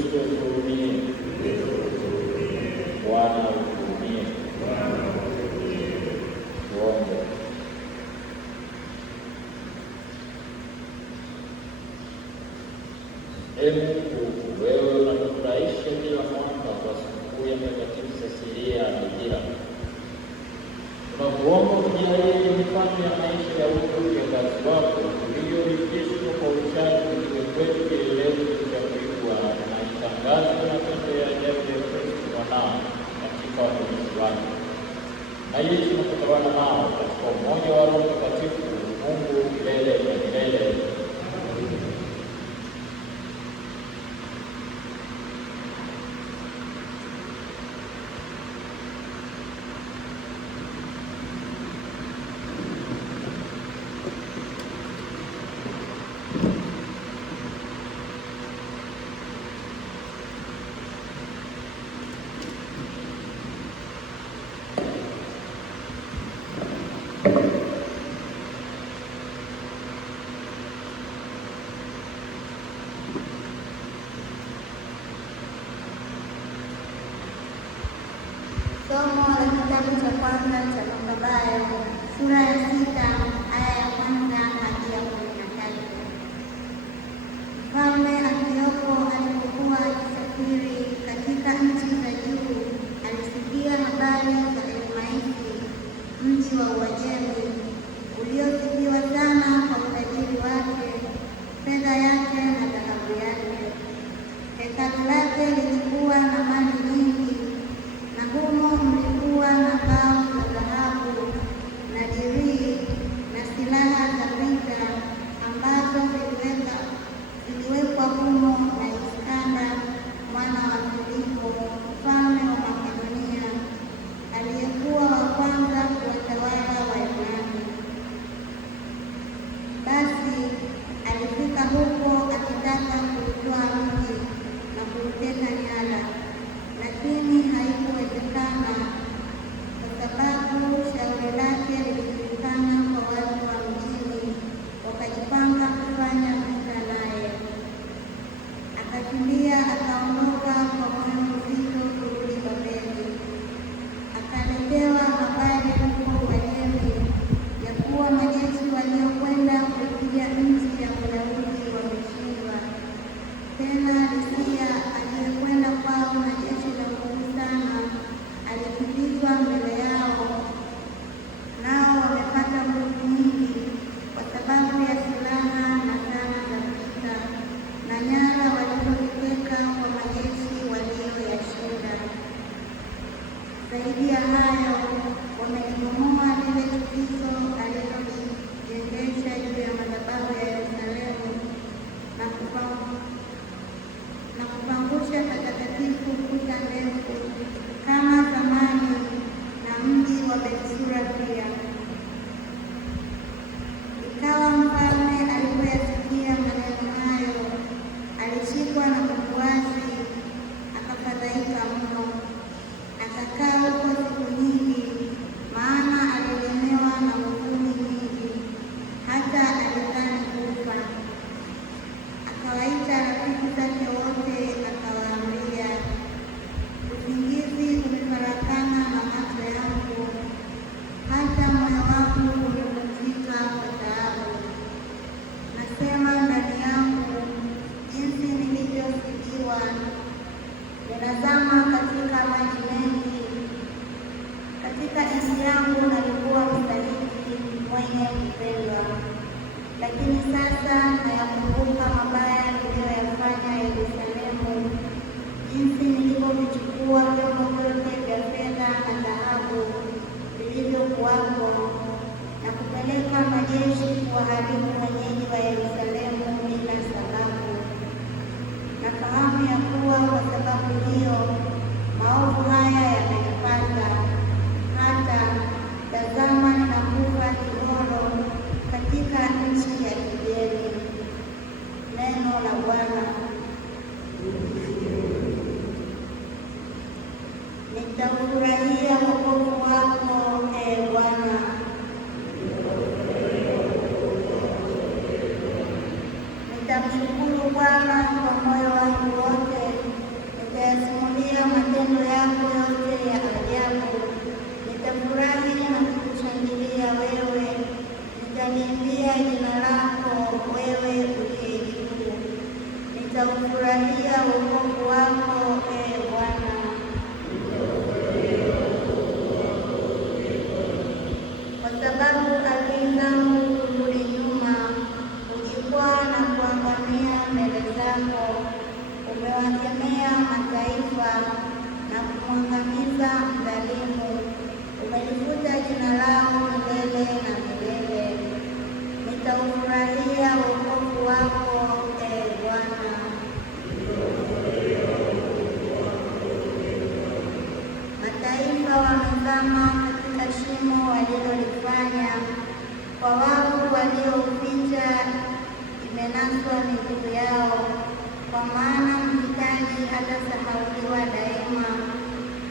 Kristo tuhurumie. Bwana utuhurumie. Tuombe. Ee Mungu, wewe unatufurahisha kila mwaka kwa sikukuu ya Mtakatifu Cecilia ya Bikira. Tunakuomba utujalie mifano ya maisha ya utendakazi wako ulioridhishwa kwa uchaji uliwe kwetu kielelezo cha kuigwa na itangazo na matendo ya ajabu ya Kristo mwanao katika watumishi wake, na Yesu na kutawala nao katika umoja wa Roho Mtakatifu, Mungu milele na milele. Somo la kitabu cha kwanza cha Makabayo sura ya 6 aya ya 1 hadi ya 13. Mfalme Antioko alipokuwa akisafiri katika nchi za juu, alisikia habari za Elmaisi, mji wa Uajemi uliosifiwa sana kwa utajiri wake, fedha yake na dhahabu yake. Hekalu lake lilikuwa na mali nyingi, na humo mlikuwa na mbao za dhahabu na dirii na silaha za vita ambazo ziliwekwa humo na Iskanda mwana wa Filipo, mfalme wa Makedonia, aliyekuwa wa kwanza kuwatawala Wayunani. Basi alifika huko akitaka kuutwaa mji na kuuteka nyara, lakini haikuwezekana kwa sababu shauri lake lilijulikana kwa watu wa mjini, wakajipanga kufanya vita naye. Akakimbia akaondoka kwa moyo mzito kurudi Babeli. Akaletewa habari huko Uajemi ya kuwa majeshi waliokwenda kuipiga nchi ya Wayahudi wameshindwa. Tena Lisia aliyekwenda kwao na jeshi la nguvu sana alikimbizwa mbele yao, nao wamepata nguvu nyingi kwa sababu ya silaha na zana za vita na nyara walizoziteka kwa majeshi walioyashinda. Zaidi ya hayo, wamelibomoa lile chukizo alilolijengesha juu ya madhabahu ya Yerusalemu na kupangusha patakatifu kuta ndefu kama zamani, na mji wa Bethsura pia. Ikawa mfalme alipoyasikia maneno hayo, alishikwa na bumbuazi, akafadhaika mno. Akakaa huko siku nyingi, maana alilemewa na huzuni nyingi, hata alidhani kufa. Akawaita rafiki zake wote, akawaambia, usingizi umefarakana na macho yangu, hata moyo wangu umevunjika kwa taabu. Nasema ndani yangu, jinsi nilivyosikiwa, ninazama katika maji mengi. Katika nchi yangu nalikuwa msaliti mwenye kupendwa, lakini sasa nayakumbuka mabaya niliyoyafanya Yerusalemu, jinsi nilivyovichukua vyombo vyote vya fedha na dhahabu vilivyokuwapo na kupeleka majeshi kuwaharibu wenyeji wa Yerusalemu bila sababu. Nafahamu ya kuwa kwa sababu hiyo maovu haya yamenipata, hata tazama, ninakufa kihoro katika nchi ya kigeni. Neno la Bwana. Nitafurahia wokovu wako, Ee Bwana. kutazama katika shimo walilolifanya, kwa wavu waliouficha imenaswa miguu yao, kwa maana mhitaji hatasahauliwa daima,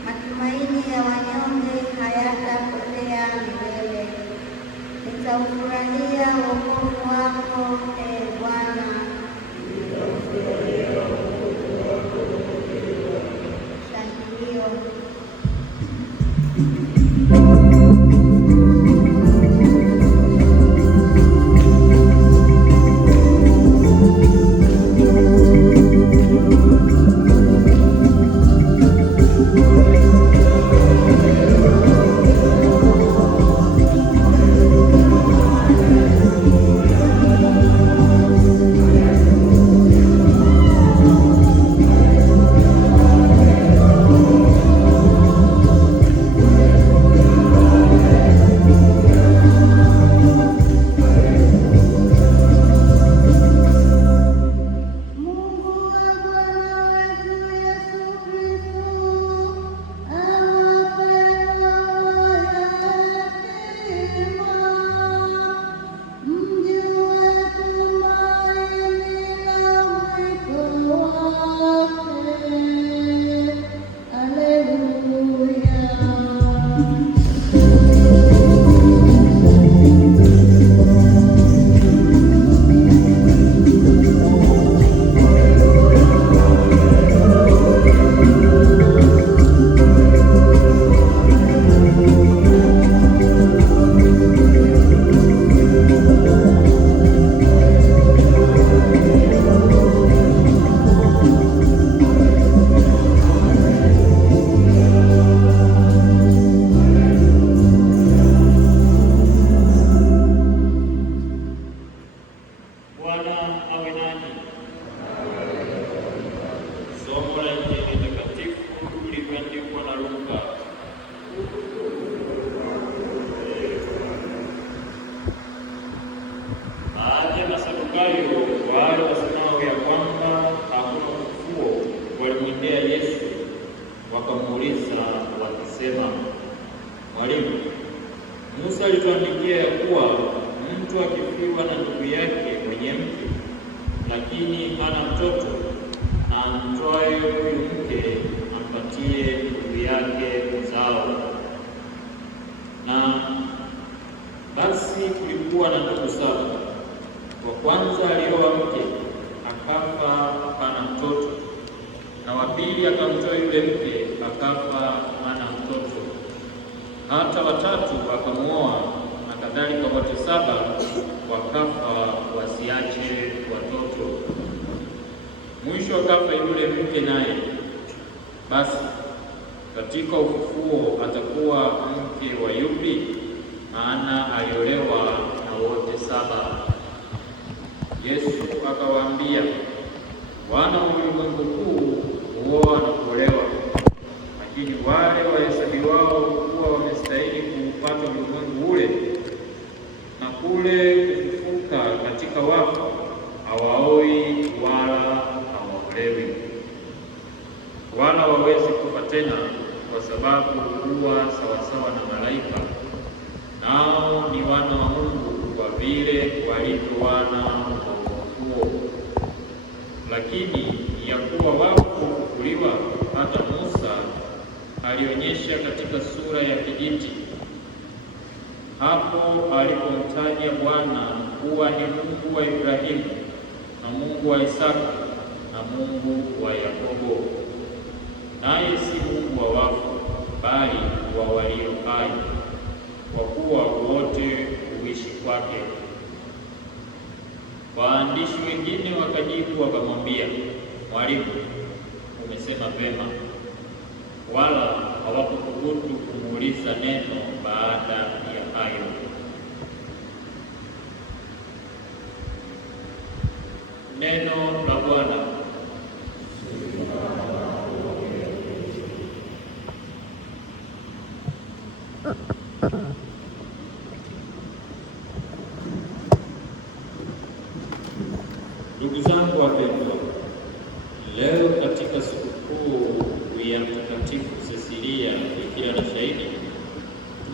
matumaini ya wanyonge hayatapotea milele. Nitaufurahia wokovu wako, Ee Bwana. Shangilio. Wale wasemao ya kwamba hakuna ufufuo walimwendea Yesu wakamuuliza wakisema, Mwalimu, Musa alituandikia ya kuwa mtu akifiwa na ndugu yake mwenye mke, lakini hana mtoto, na amtwae huyu mke ampatie ndugu yake uzao. Na basi kulikuwa na ndugu saba. Wa kwanza alioa mke, akafa hana mtoto, na wa pili akamtoa yule mke, akafa hana mtoto. Hata watatu akamwoa, na kadhalika wote saba wakafa wasiache watoto. Mwisho akafa yule mke naye. Basi katika ufufuo atakuwa mke wa yupi? Maana aliolewa na wote saba. Yesu akawaambia, wana wa ulimwengu huu huoa na kuolewa, lakini wale wahesabiwao kuwa wamestahili kuupata ulimwengu ule na kule kufufuka katika wafu hawaoi wala hawaolewi, wala wawezi kufa tena, kwa sababu huwa sawasawa na malaika, nao ni wana wa Mungu kwa vile walivyo wana wa ufufuo. Lakini ya kuwa wafu hufufuliwa, hata Musa alionyesha katika sura ya kijiti, hapo alipomtaja Bwana kuwa ni Mungu wa Ibrahimu na Mungu wa Isaka na Mungu wa Yakobo, naye si Mungu wa wafu, bali wa walio hai, kwa kuwa wote huishi kwake. Waandishi wengine wakajibu wakamwambia, Mwalimu, umesema vema. Wala hawakuthubutu kumuuliza neno baada ya hayo. Neno la Bwana. Ndugu zangu wapendwa, leo katika sikukuu ya Mtakatifu Cecilia Bikira na Shahidi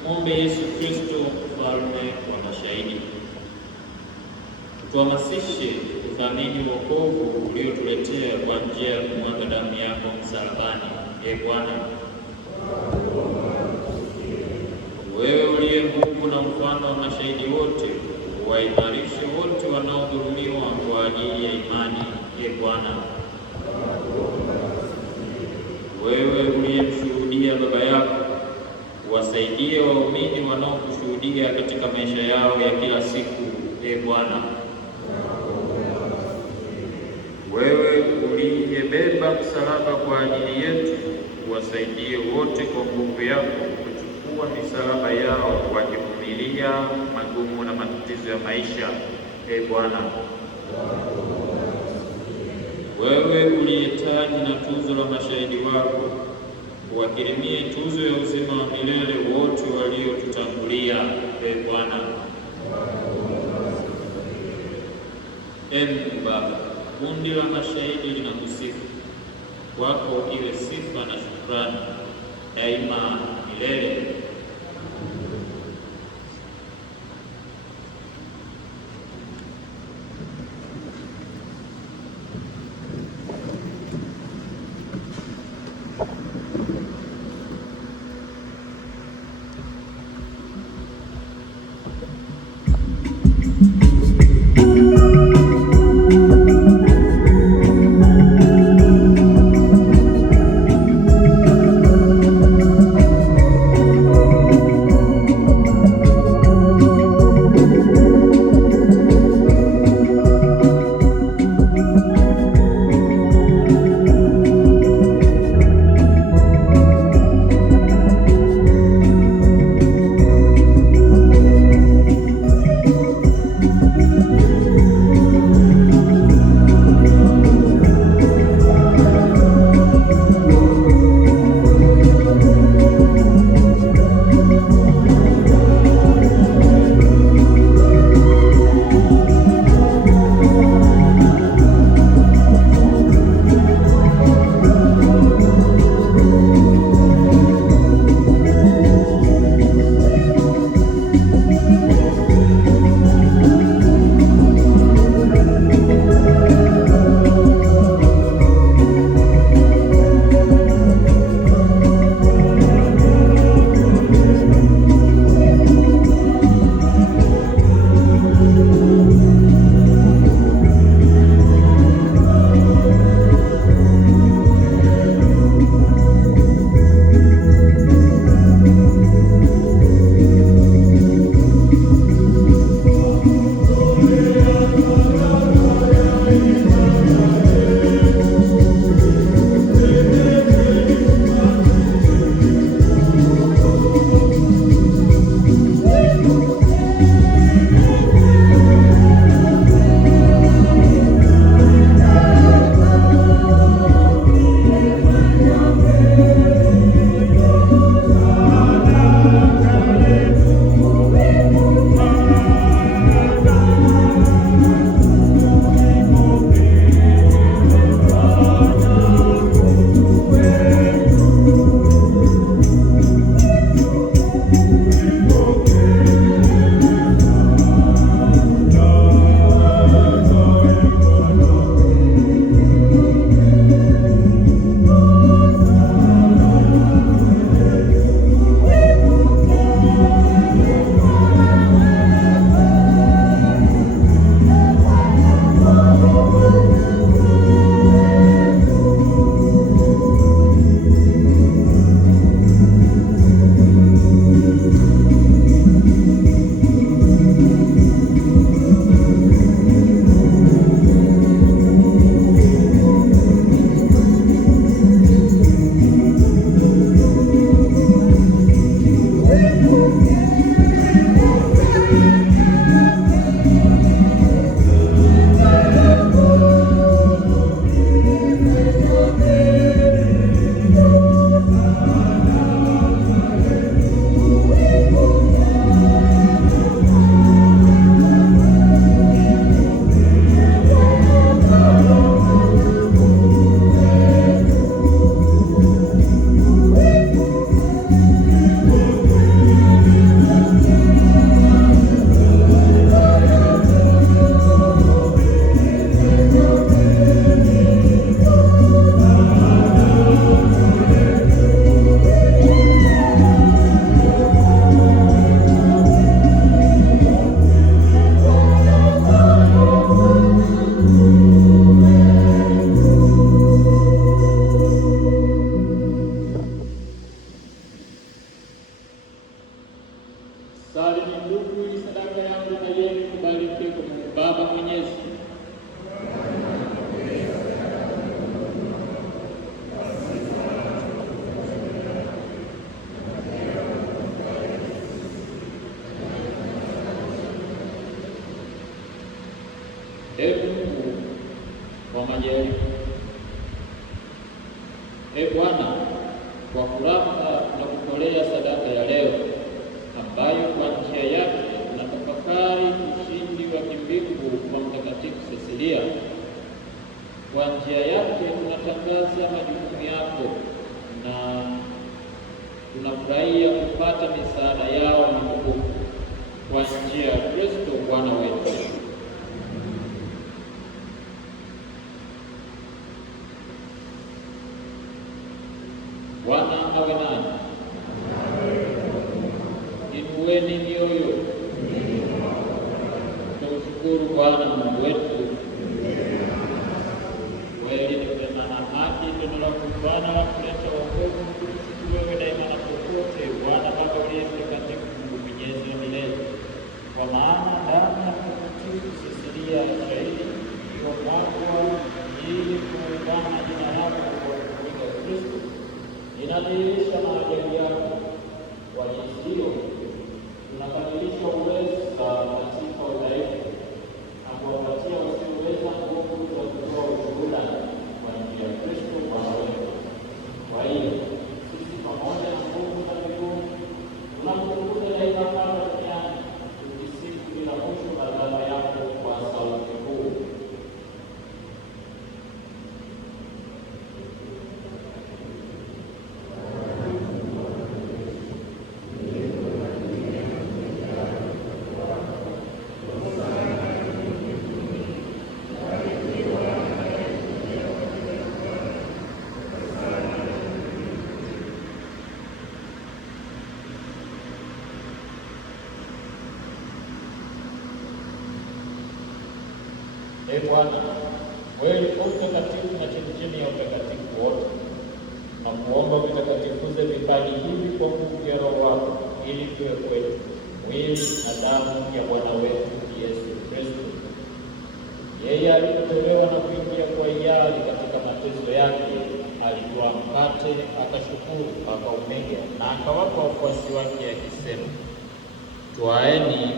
Mwombe Yesu Kristo, mfalme wa mashahidi, tuhamasishe kuthamini wokovu uliotuletea kwa njia ya kumwaga damu yako msalabani. Bwana, wewe uliye nguvu na mfano wa mashahidi wote, waimarishe wote wanaodhulumiwa kwa ajili ya imani. Bwana, wewe uliyemshuhudia Baba yako, wasaidie waumini wanaokushuhudia katika maisha yao ya kila siku. Bwana, wewe uliyebeba msalaba kwa ajili yetu, wasaidie wote kwa nguvu yako kuchukua misalaba yao wakivumilia magumu na matatizo ya maisha. Bwana, wewe uliye taji na tuzo la mashahidi wako, wakirimie tuzo ya uzima wa milele wote waliotutangulia. Bwana, Mungu Baba, kundi la mashahidi linakusifu, kwako iwe sifa na shukrani daima milele. Sali ni ndugu, ili sadaka yangu na yenu kubarikiwe kwa Mungu Baba Mwenyezi. Ee Mungu wa majaribu, Ee Bwana, kwa furaha na kutolea sadaka ya leo, ambayo kwa njia yake tunatafakari ushindi wa kimbingu kwa Mtakatifu Cecilia. Kwa njia yake tunatangaza majukumu yako na tunafurahia kupata misaada yao mitukufu kwa njia ya Kristo Bwana wetu. Bwana awe nanyi. Inueni mioyo, tumshukuru Bwana Mungu wetu. Kweli ni wema na haki tendo la kufana la kuleta wokovu, tukushukuru wewe daima na popote, Bwana Baba uliye mtakatifu, Mungu mwenyezi wa milele. Kwa maana damu ya Mtakatifu Cecilia shahidi iliyomwagwa ili kuungana jina lako kwa utukufu wa Kristo inadhihirisha maajabu yako. Kwa jinsi hiyo tunakamilisha uweza katika udhaifu na kuwapatia wasioweza nguvu za kutoa ushuhuda kwa njia ya Kristo Bwana wetu. Kwa hiyo sisi pamoja na nguvu za mbinguni tunakutukuza daima hapa duniani, tukisifu bila mwisho ghadhabu yako kwa sauti kuu. Ee Bwana, wewe ni mtakatifu na chemchemi ya utakatifu wote, na kuomba vitakatifuze vipaji hivi kwa nguvu ya Roho wako, ili tuwe kwetu mwili na damu ya Bwana wetu Yesu Kristo. Yeye alipotolewa na kuingia kwa hiari katika mateso yake, alitoa mkate, akashukuru, akaumega na akawapa wafuasi wake akisema, twaeni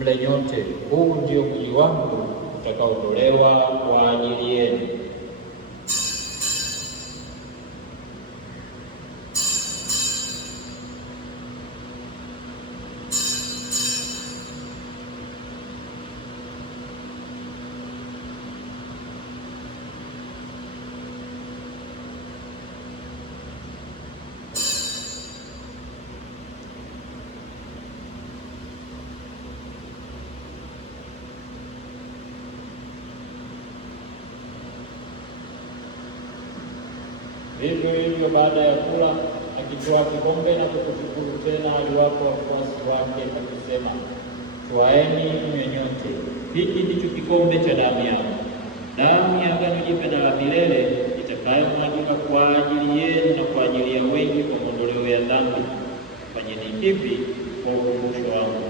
mle nyote, huu ndio mwili wangu utakaotolewa kwa ajili yenu. Vivyo hivyo baada ya kula, akitoa kikombe na kukushukuru tena, aliwapa wafuasi wake akisema, twaeni mnywe nyote, hiki ndicho kikombe cha damu yangu, damu ya agano jipya na la milele, itakayomwagika kwa ajili yenu na kwa ajili ya wengi kwa maondoleo ya dhambi. Fanyeni hivi kwa ukumbusho wangu.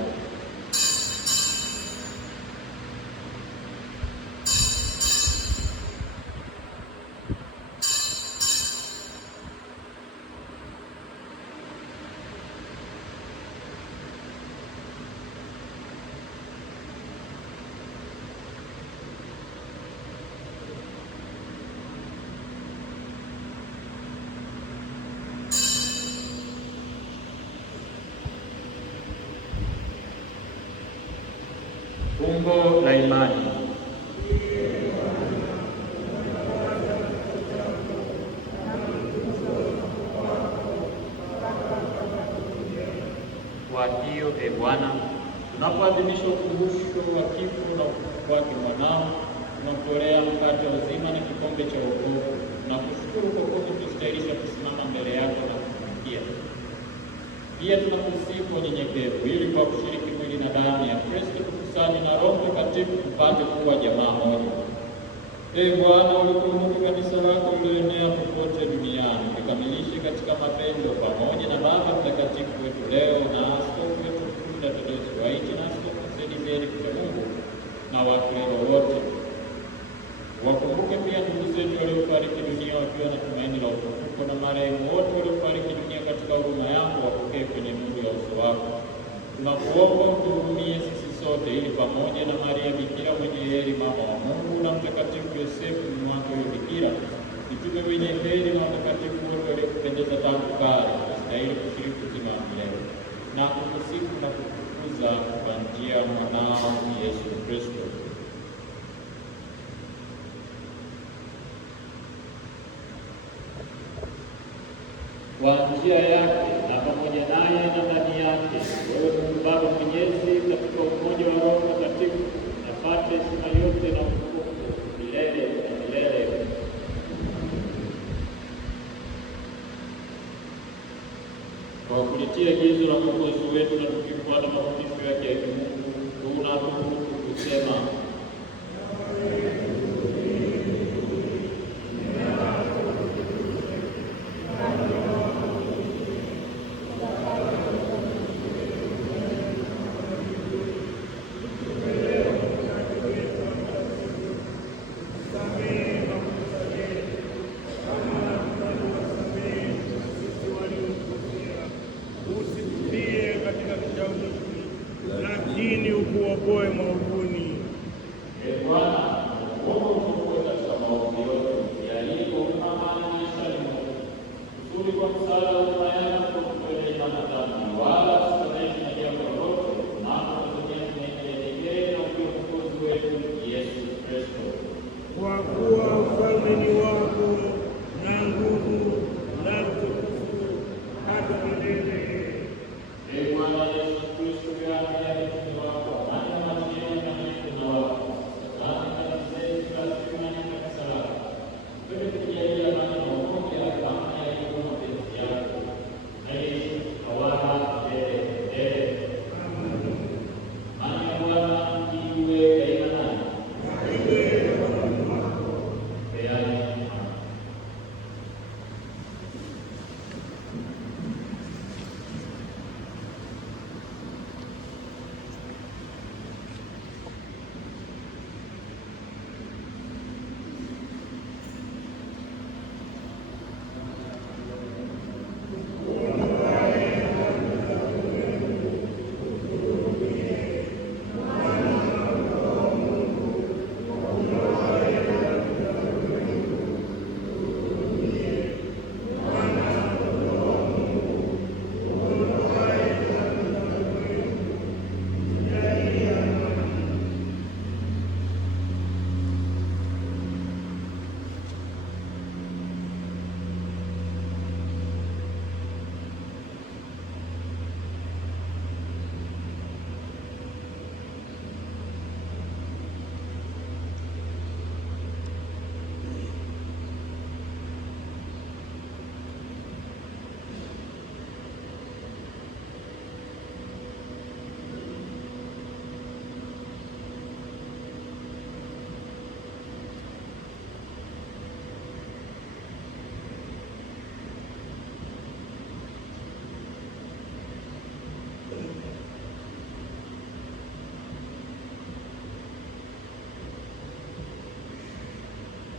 Fumbo la imani. Kwa hiyo, Ee Bwana, tunapoadhimisha ukumbusho wa kifo na ufufuko wake mwanao, tunamtolea mkate wa uzima na kikombe cha wokovu, na kushukuru kwa kuwa tustahilisha kusimama mbele yako na kutumikia. Pia tunakusihi kwa unyenyekevu, ili kwa kushiriki mwili na damu ya Kristo tukusanye na Roho Mtakatifu tupate kuwa jamaa moja. Ee Bwana, ulikumbuka kanisa lako lililoenea popote duniani, likamilishe katika mapendo pamoja na Baba Mtakatifu wetu leo na askofu wetu na Wakristo wote. Wakumbuke pia ndugu zetu waliofariki dunia wakiwa na tumaini la ufufuko, na marehemu wote waliofariki dunia katika huruma yako wapokee kwenye nuru ya uso wako. Tunakuomba utuhurumie sisi sote, ili pamoja na Maria Bikira mwenye heri mama wa Mungu na Mtakatifu Yosefu mume wake huyo Bikira, mitume wenye heri na watakatifu wote waliokupendeza tangu kale, wastahili kushiriki uzima wa milele na kukusifu na kukutukuza kwa njia ya mwanao Yesu Kristo. Kwa njia yake na pamoja naye na ndani yake, wewe Mungu Baba Mwenyezi, katika umoja wa Roho Mtakatifu, napate heshima yote na utukufu milele na milele. Kwa kulitia agizo la Mwokozi wetu na tukifuata mafundisho yake ya kimungu, tunathubutu kusema lakini ukuokoe maovuni. Ee Bwana, utuokoe katika maovu yote yaliyofungamana na maishani mwetu, kusudi kwa msaada wa huruma yako tuepukane na dhambi, wala tusifadhaishwe na jambo lolote, tunapotazamia tunyenyekevu na ukiwa Mwokozi wetu Yesu Kristo. Kwa kuwa ufalme ni wako na nguvu na utukufu hata milele. Ee Bwana Yesu Kristo, yaambia mitume wako, amani na majieni na mtu na wako, sasa kazi zetu kila siku na kanisa lako. Wewe tujalie amani na umoja kama yalivyo mapenzi yako, na Yesu tawala milele milele. Amani ya Bwana iwe daima nanyi. Peane amani.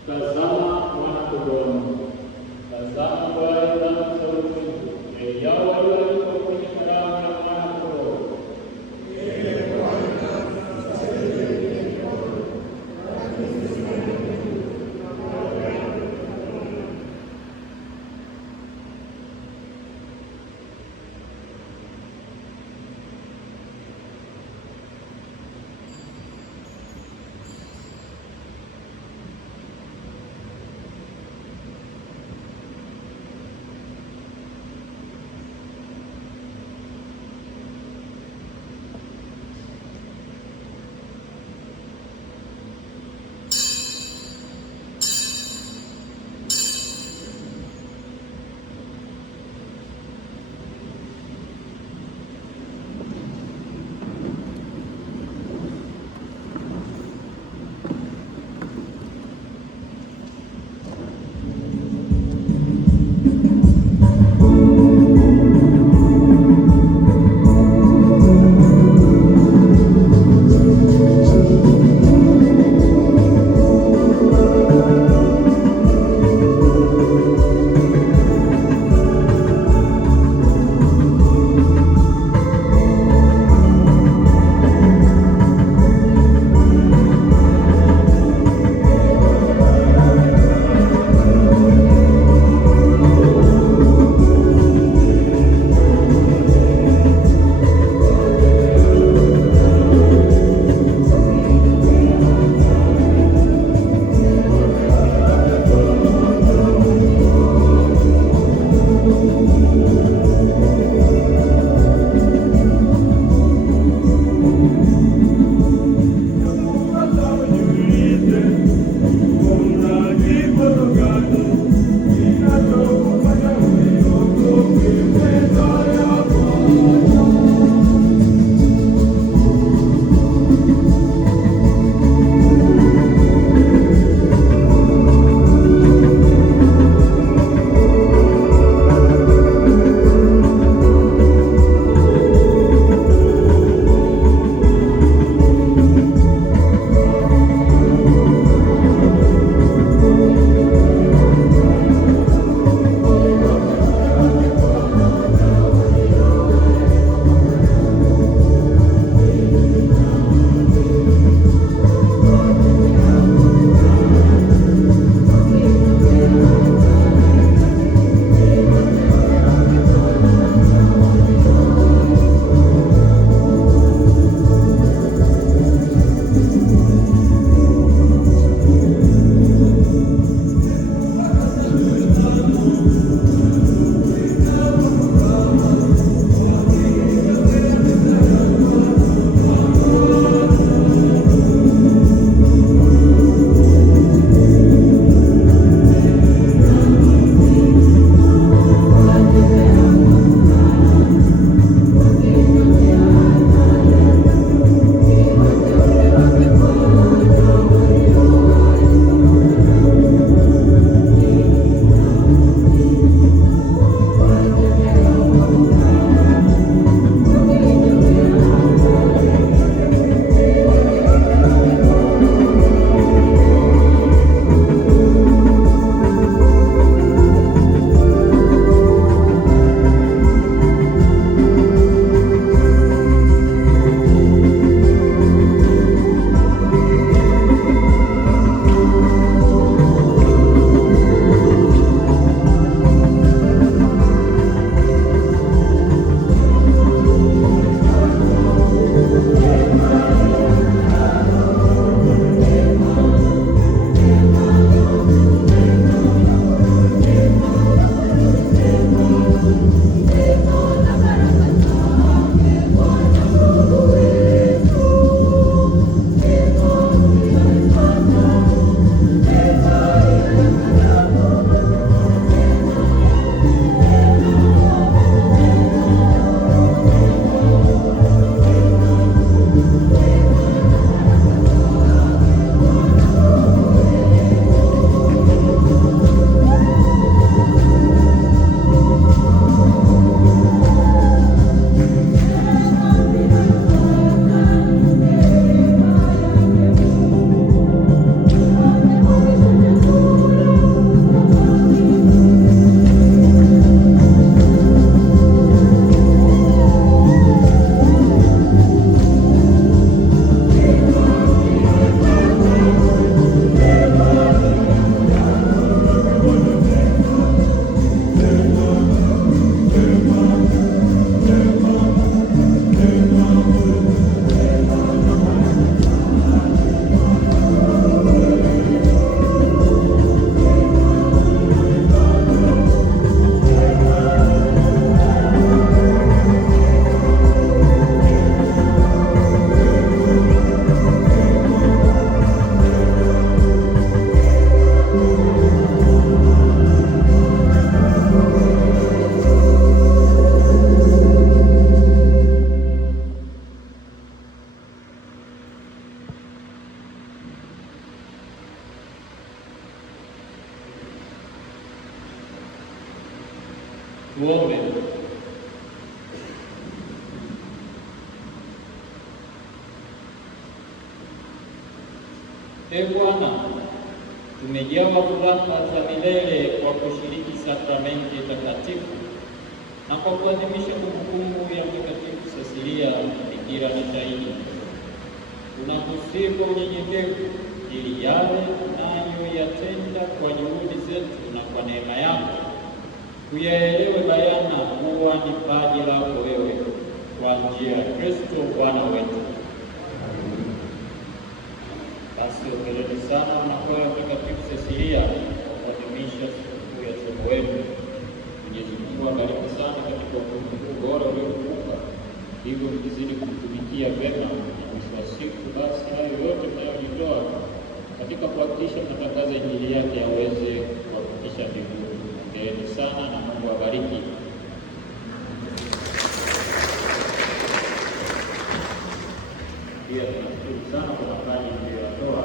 Tazama mwana-kondoo, tazama Bwana dhambi za ulimwengu, heri yao walioalikwa kwenye karamu ya mwana-kondoo. Tuombe. Ee Bwana, tumejawa furaha za milele kwa kushiriki sakramenti takatifu na kwa kuadhimisha kumbukumbu ya Mtakatifu Cecilia bikira na shahidi. Tunakusihi kwa unyenyekevu ili yale tunayoyatenda kwa juhudi zetu na kwa neema yako tuyaelewe bayana kuwa ni paji lako wewe, kwa njia ya Kristo Bwana wetu. Basi ongereni sana wanakwaya wa Mtakatifu Cecilia kwa kuadhimisha sikukuu ya somo wetu. Mwenyezi Mungu awabariki sana katika utumishi bora uliotukuka, hivyo mkizidi kumtumikia vema, na mwisho wa siku basi hayo yote mnayojitoa katika kuhakikisha mnatangaza Injili yake yaweze kuwafikisha mbinguni. Hongereni sana na Mungu awabariki. Pia tunashukuru sana kwa mapaji mliyoyatoa.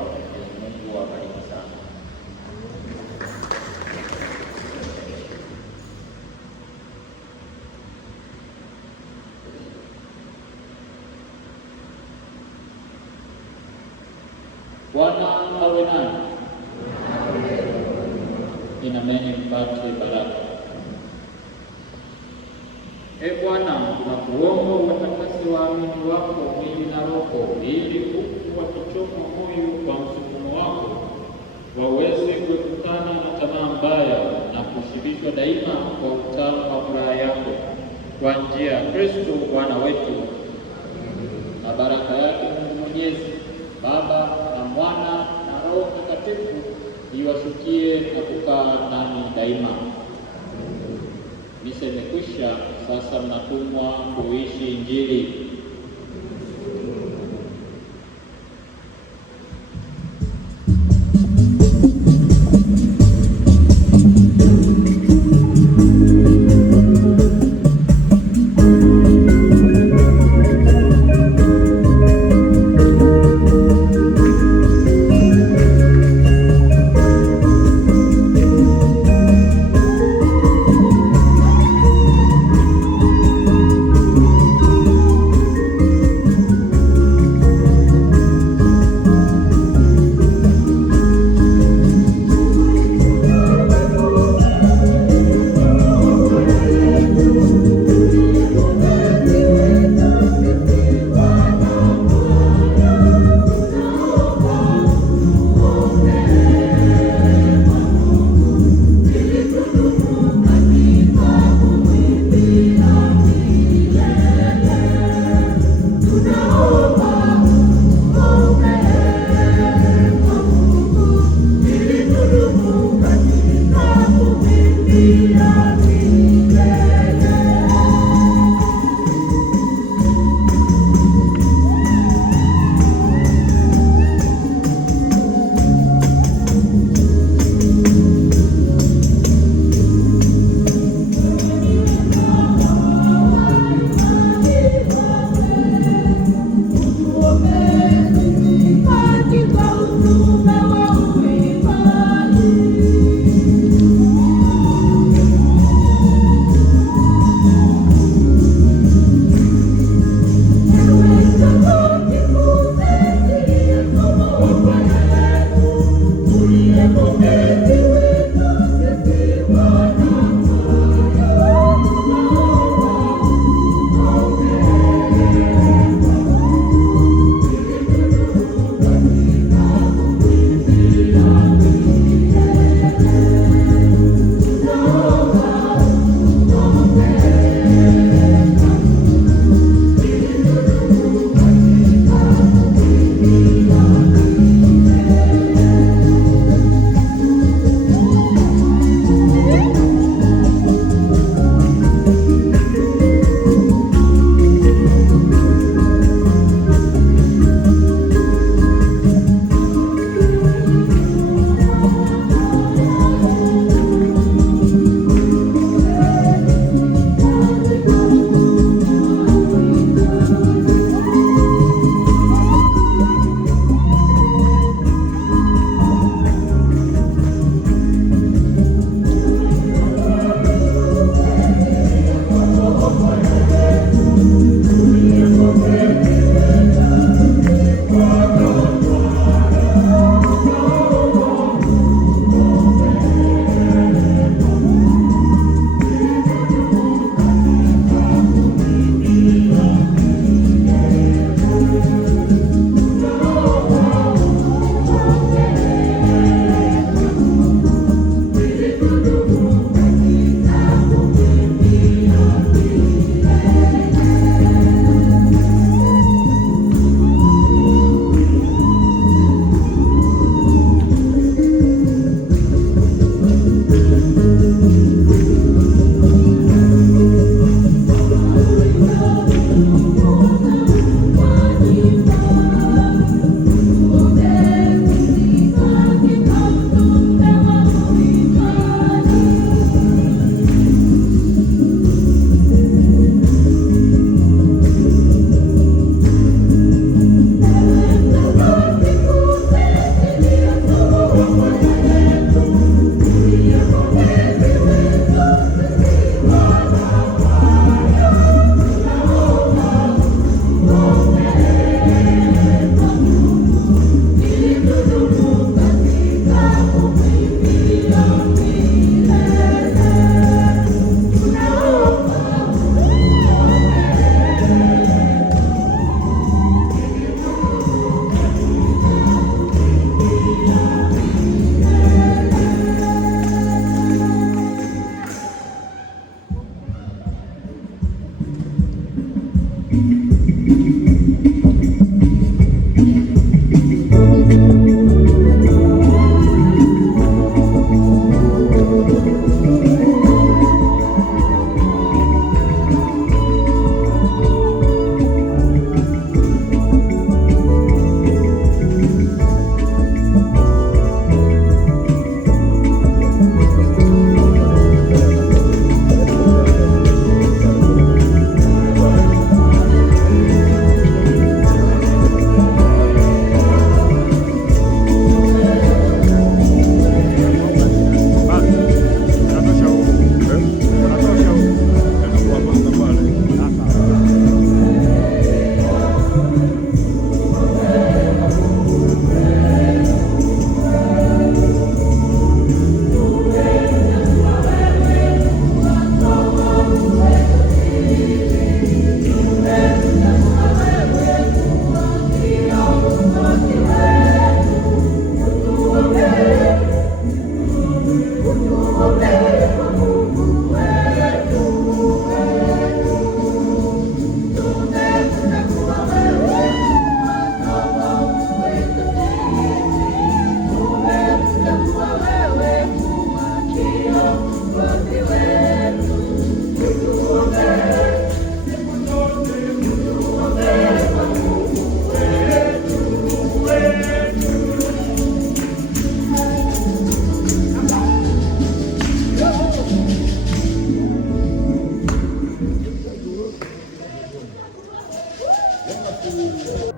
Mungu awabariki sana. Bwana awe nanyi. Inameni mpate baraka. Ee Bwana, tunakuomba watakase waamini wako mwili na roho, ili huku wakichoma moyo kwa msukumo wako waweze kuepukana na tamaa mbaya na kushibishwa daima kwa utamu wa furaha yako, kwa njia ya Kristo Bwana wetu. Na baraka yake Mungu Mwenyezi, Baba na Mwana na Roho Mtakatifu iwashukie na kukaa nani daima. Misa imekwisha, sasa mnatumwa kuishi Injili. Mtakatifu.